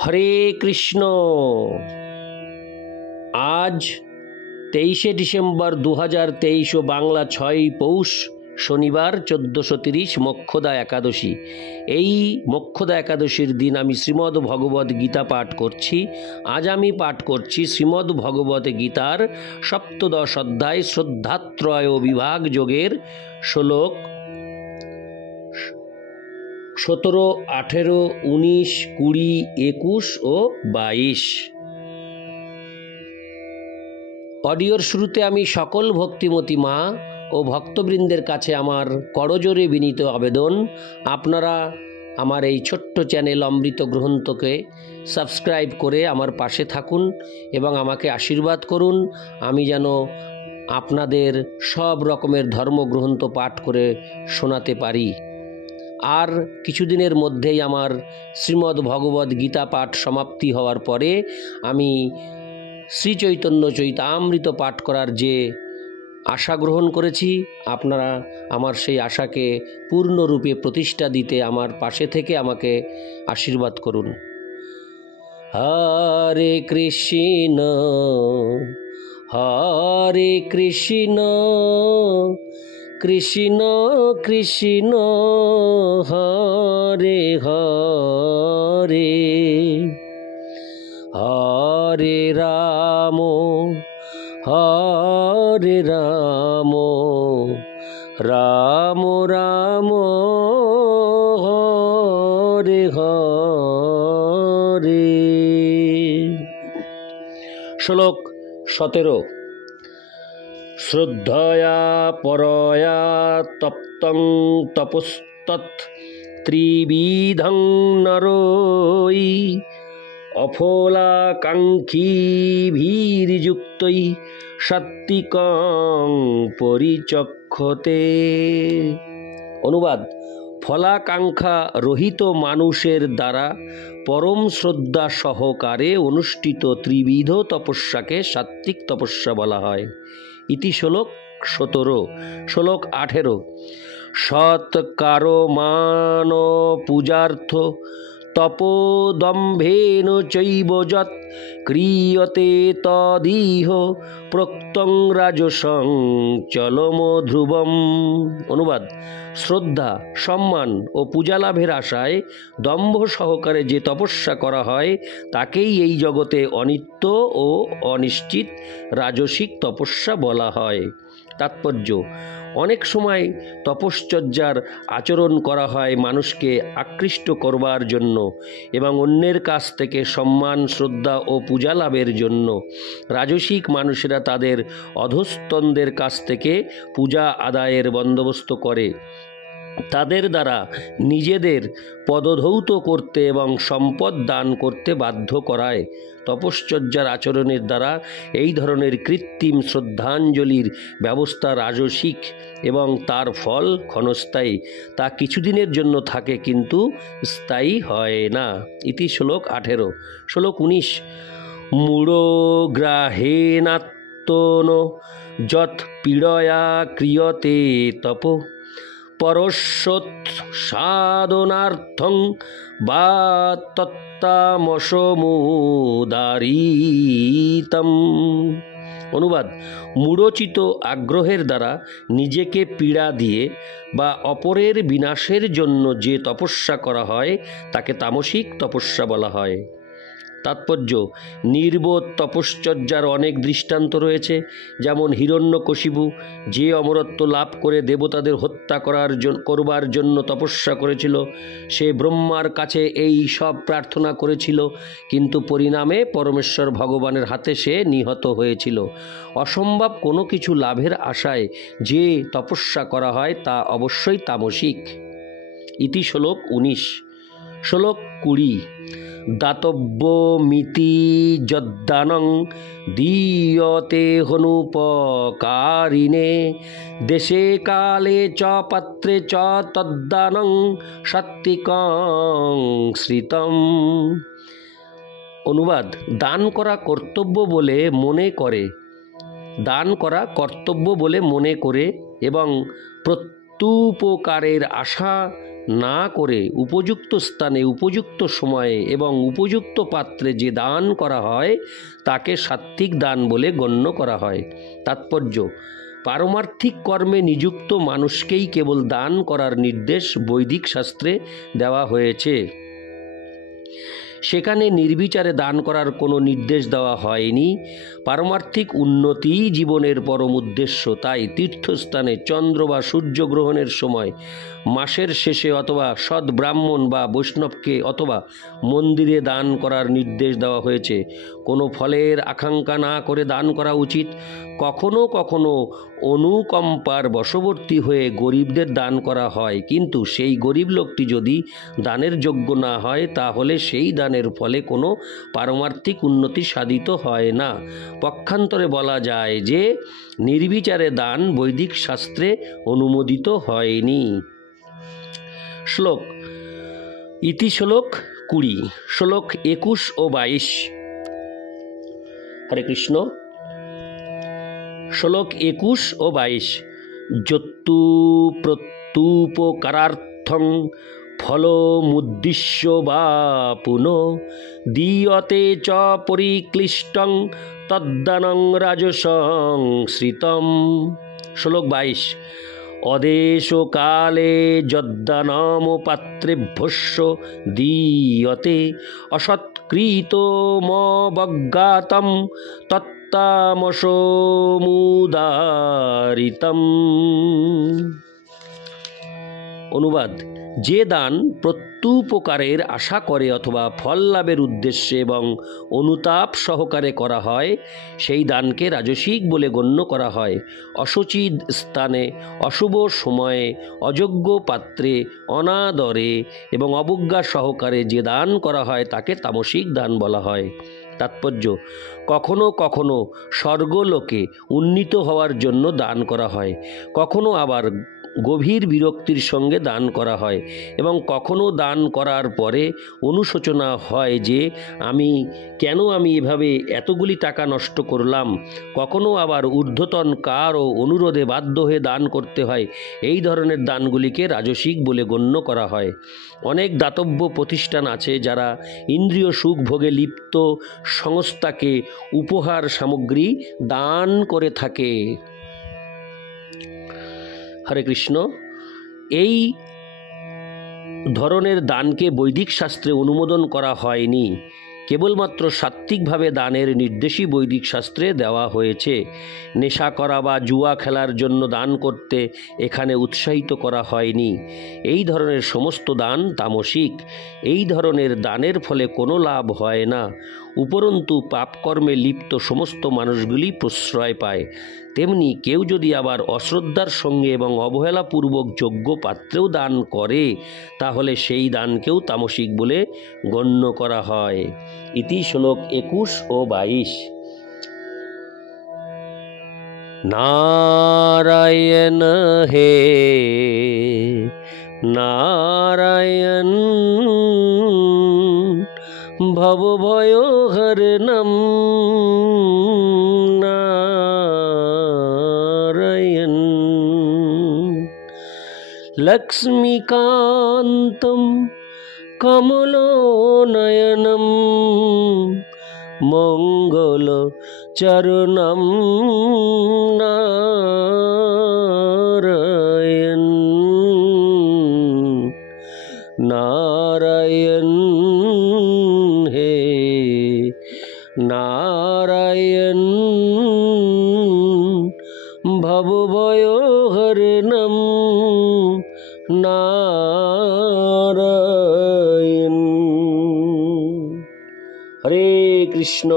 হরে কৃষ্ণ। আজ 23শে ডিসেম্বর 2023 ও বাংলা 6ই পৌষ শনিবার 1430 মোক্ষদা একাদশী। এই মোক্ষদা একাদশীর দিন আমি শ্রীমদ্ ভগবদ গীতা পাঠ করছি। আজ আমি পাঠ করছি শ্রীমদ্ ভগবদ গীতার সপ্তদশ অধ্যায় শ্রদ্ধাত্রয় বিভাগ যোগের শ্লোক 17, 18, 19, 20, 21 ও 22। অডিওর শুরুতে আমি সকল ভক্তিমতী মা ও ভক্তবৃন্দের কাছে আমার করজোরে বিনীত আবেদন, আপনারা আমার এই ছোট্ট চ্যানেল অমৃত গ্রন্থকে সাবস্ক্রাইব করে আমার পাশে থাকুন এবং আমাকে আশীর্বাদ করুন। আমি যেন আপনাদের সব রকমের ধর্মগ্রন্থ পাঠ করে শোনাতে পারি। আর কিছুদিনের মধ্যেই আমার শ্রীমদ্ ভগবদ গীতা পাঠ সমাপ্তি হওয়ার পরে আমি শ্রী চৈতন্য চৈতামৃত পাঠ করার যে আশা গ্রহণ করেছি, আপনারা আমার সেই আশাকে পূর্ণরূপে প্রতিষ্ঠা দিতে আমার পাশে থেকে আমাকে আশীর্বাদ করুন। হরে কৃষ্ণ হরে কৃষ্ণ কৃষ্ণ কৃষ্ণ হরে হরে, হরে রাম হরে রাম রাম রাম হরে হরে। শ্লোক 17। শ্রদ্ধয়া পরয়া তপ্তং তপস্তৎ ত্রিবিধং নরৈ অফলাকাঙ্ক্ষীভির্যুক্তৈ সাত্ত্বিকং পরিচক্ষতে। অনুবাদ: ফলাকাঙ্ক্ষা রহিত মানুষের দ্বারা পরম শ্রদ্ধা সহকারে অনুষ্ঠিত ত্রিবিধ তপস্যাকে সাত্ত্বিক তপস্যা বলা হয়। ইতি শ্লোক 17। শ্লোক 18। সৎকারমান পূজার্থ তপোদম্ভেন চৈব যৎ ক্রিয়তে তদিহ প্রক্তং রাজসং চলম ধ্রুবম। অনুবাদ: শ্রদ্ধা, সম্মান ও পূজা লাভের আশায় দম্ভ সহকারে যে তপস্যা করা হয় তাকেই এই জগতে অনিত্য ও অনিশ্চিত রাজসিক তপস্যা বলা হয়। তাৎপর্য: অনেক সময় তপশ্চর্যার আচরণ করা হয় মানুষকে আকৃষ্ট করবার জন্য এবং অন্যের কাছ থেকে সম্মান, শ্রদ্ধা ও পূজা লাভের জন্য। রাজসিক মানুষেরা তাদের অধস্তনদের কাছ থেকে পূজা আদায়ের বন্দোবস্ত করে, তাদের দ্বারা নিজেদের পদধৌত করতে এবং সম্পদ দান করতে বাধ্য করায়। তপশ্চর্যার আচরণের দ্বারা এই ধরনের কৃত্রিম শ্রদ্ধাঞ্জলির ব্যবস্থা রাজসিক এবং তার ফল ক্ষণস্থায়ী। তা কিছুদিনের জন্য থাকে কিন্তু স্থায়ী হয় না। ইতি শ্লোক 18। শ্লোক 19। মূঢ়গ্রাহেনাত্মন যৎ পীড়য়া ক্রিয়তে তপ পরশোৎসাদনার্থং বা তত্তামসমুদারিতম। অনুবাদ: মূঢ়চিত আগ্রহের দ্বারা নিজেকে পীড়া দিয়ে বা অপরের বিনাশের জন্য যে তপস্যা করা হয় তাকে তামসিক তপস্যা বলা হয়। তাৎপর্য: নির্বোধ তপশ্চর্যার অনেক দৃষ্টান্ত রয়েছে। যেমন হিরণ্যকশিপু যে অমরত্ব লাভ করে দেবতাদের হত্যা করবার জন্য তপস্যা করেছিল, সে ব্রহ্মার কাছে এই সব প্রার্থনা করেছিল, কিন্তু পরিণামে পরমেশ্বর ভগবানের হাতে সে নিহত হয়েছিল। অসম্ভব কোনো কিছু লাভের আশায় যে তপস্যা করা হয় তা অবশ্যই তামসিক। ইতি শ্লোক 19। শ্লোক 20। দাতব্যমিতি যদ্দানং দীয়তে হনুপকারিণে দেশে কালে চ পাত্রে চ তদ্দানং সাত্ত্বিকং শ্রিতম। অনুবাদ: দান করা কর্তব্য বলে মনে করে এবং প্রত্যুপকারের আশা না করে উপযুক্ত স্থানে উপযুক্ত সময়ে এবং উপযুক্ত পাত্রে যে দান করা হয় তাকে সাত্ত্বিক দান বলে গণ্য করা হয়। তাৎপর্য: পারমার্থিক কর্মে নিযুক্ত মানুষকেই কেবল দান করার নির্দেশ বৈদিক শাস্ত্রে দেওয়া হয়েছে। সেখানে নির্বিচারে দান করার কোনো নির্দেশ দেওয়া হয়নি। পারমার্থিক উন্নতিই জীবনের পরম উদ্দেশ্য। তাই তীর্থস্থানে চন্দ্র বা সূর্যগ্রহণের সময়, মাসের শেষে অথবা সৎ ব্রাহ্মণ বা বৈষ্ণবকে অথবা মন্দিরে দান করার নির্দেশ দেওয়া হয়েছে। কোনো ফলের আকাঙ্ক্ষা না করে দান করা উচিত। কখনো কখনো অনুকম্পার বশবর্তী হয়ে গরিবদের দান করা হয়, কিন্তু সেই গরিব লোকটি যদি দানের যোগ্য না হয় তাহলে সেই দানের ফলে কোনো পারমার্থিক উন্নতি সাধিত হয় না। পক্ষান্তরে বলা যায় যে নির্বিচারে দান বৈদিক শাস্ত্রে অনুমোদিত হয়নি। শ্লোক ইতি শ্লোক 20, শ্লোক 21 ও 22। হরে কৃষ্ণ। শ্লোক 21 ও 22। যত্তু প্রত্যুপকারার্থং ফলমুদ্দিশ্য বা পুনঃ দীয়তে চ পরিক্লিষ্টং তদ্দানং রাজসংশ্রিতম। শ্লোক 22। অদেশকালে যদ্দানমপাত্রেভ্যস্য দীয়তে অসৎকৃতমবজ্ঞাতম তত্তামসমুদারিতম। অনুবাদ: যে দান প্রত্যুপকারের আশা করে অথবা ফল লাভের উদ্দেশ্যে এবং অনুতাপ সহকারে করা হয় সেই দানকে রাজসিক বলে গণ্য করা হয়। অশুচি স্থানে, অশুভ সময়ে, অযোগ্য পাত্রে, অনাদরে এবং অবজ্ঞা সহকারে যে দান করা হয় তাকে তামসিক দান বলা হয়। তাৎপর্য: কখনো কখনো স্বর্গলোকে উন্নীত হওয়ার জন্য দান করা হয়, কখনো আবার গভীর বিরক্তির সঙ্গে দান করা হয় এবং কখনো দান করার পরে অনুশোচনা হয় যে কেন আমি এভাবে এতগুলি টাকা নষ্ট করলাম। কখনো আবার ঊর্ধ্বতন কার ও অনুরোধে বাধ্য হয়ে দান করতে হয়। এই ধরনের দানগুলিকে রাজসিক বলে গণ্য করা হয়। অনেক দাতব্য প্রতিষ্ঠান আছে যারা ইন্দ্রিয় সুখ ভোগে লিপ্ত সংস্থাকে উপহার সামগ্রী দান করে থাকে। হরে কৃষ্ণ। এই ধরনের দানকে বৈদিক শাস্ত্রে অনুমোদন করা হয়নি। কেবলমাত্র সাত্ত্বিকভাবে দানের নির্দেশই বৈদিক শাস্ত্রে দেওয়া হয়েছে। নেশা করা বা জুয়া খেলার জন্য দান করতে এখানে উৎসাহিত করা হয়নি। এই ধরনের সমস্ত দান তামসিক। এই ধরনের দানের ফলে কোনো লাভ হয় না, উপরন্তু পাপকর্মে লিপ্ত সমস্ত মানুষগুলি প্রশ্রয় পায়। তেমনি কেউ যদি আবার অশ্রদ্ধার সঙ্গে এবং অবহেলাপূর্বক যোগ্য পাত্রেও দান করে তাহলে সেই দানকেও তামসিক বলে গণ্য করা হয়। ইতি শ্লোক 21 ও 22। নারায়ণ হে নারায়ণ ভবভয়হরণম নারায়ণ লক্ষ্মীকান্তম কমলনয়নম মঙ্গলচরণম নারায়ণ নারায়ণ হে নারায়ণ ভবভয়হরণম নারায়ণ। হরে কৃষ্ণ।